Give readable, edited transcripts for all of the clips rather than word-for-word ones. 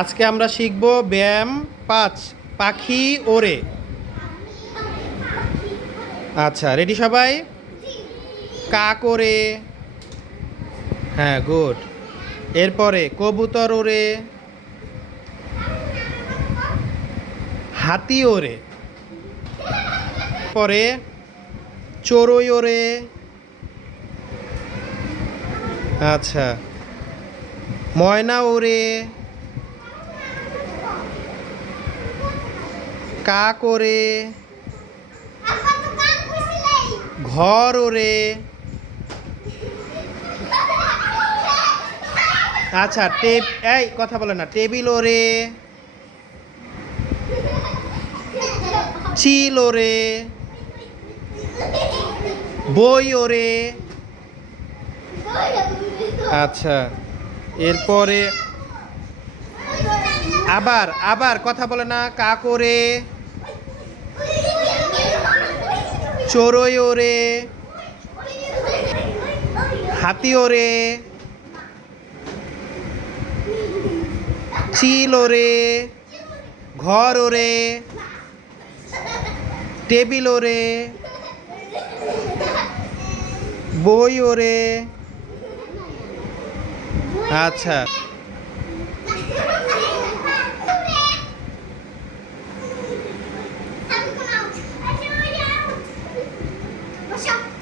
আজকে আমরা শিখব ব্যায়াম 5 পাখি ওড়ে। আচ্ছা, রেডি সবাই? কাক ওড়ে, হ্যাঁ গুড। এরপরে কবুতর ওড়ে, হাতি ওড়ে, পরে চড়ুই ওড়ে, আচ্ছা ময়না ওড়ে, কাক ওড়ে, ঘর ওড়ে, আচ্ছা এই কথা বলে না, টেবিল ওড়ে, চিল ওড়ে, বই ওড়ে, আচ্ছা এরপরে আবার আবার কথা বলে না, কাক ওড়ে, চড়ুই ওড়ে, হাতি ওড়ে, চিল ওড়ে, ঘর ওড়ে, টেবিল ওড়ে, বই ওড়ে, আচ্ছা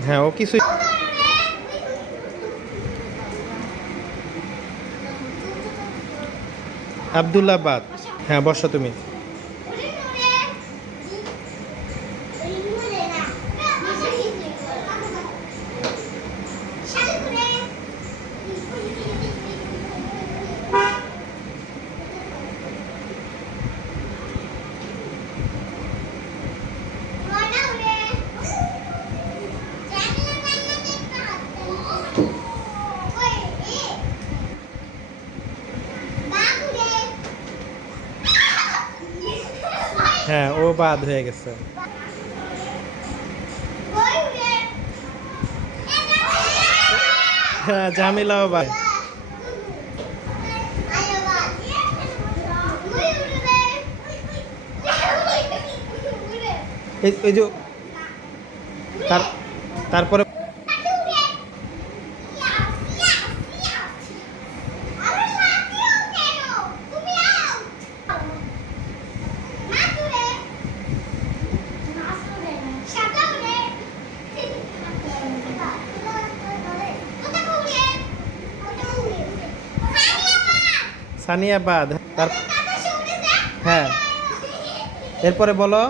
হ্যাঁ ও কিছু আব্দুল্লাবাদ, হ্যাঁ বসো তুমি। হ্যাঁ ও বাদ হয়ে গেছে। হ্যাঁ জামিলাও বাদ। এই যে তারপরে সানিয়াবাদ, হ্যাঁ এরপরে বলো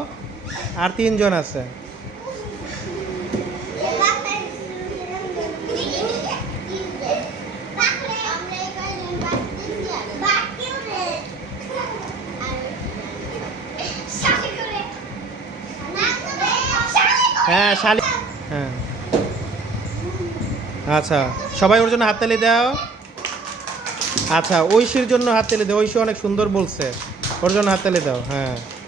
আর 3 জন আছে। হ্যাঁ শালি, হ্যাঁ আচ্ছা সবাই ওর জন্য হাততালি দাও। আচ্ছা ঐশীর জন্য হাততালি দাও, ঐশী অনেক সুন্দর বলছে, ওর জন্য হাততালি দাও। হ্যাঁ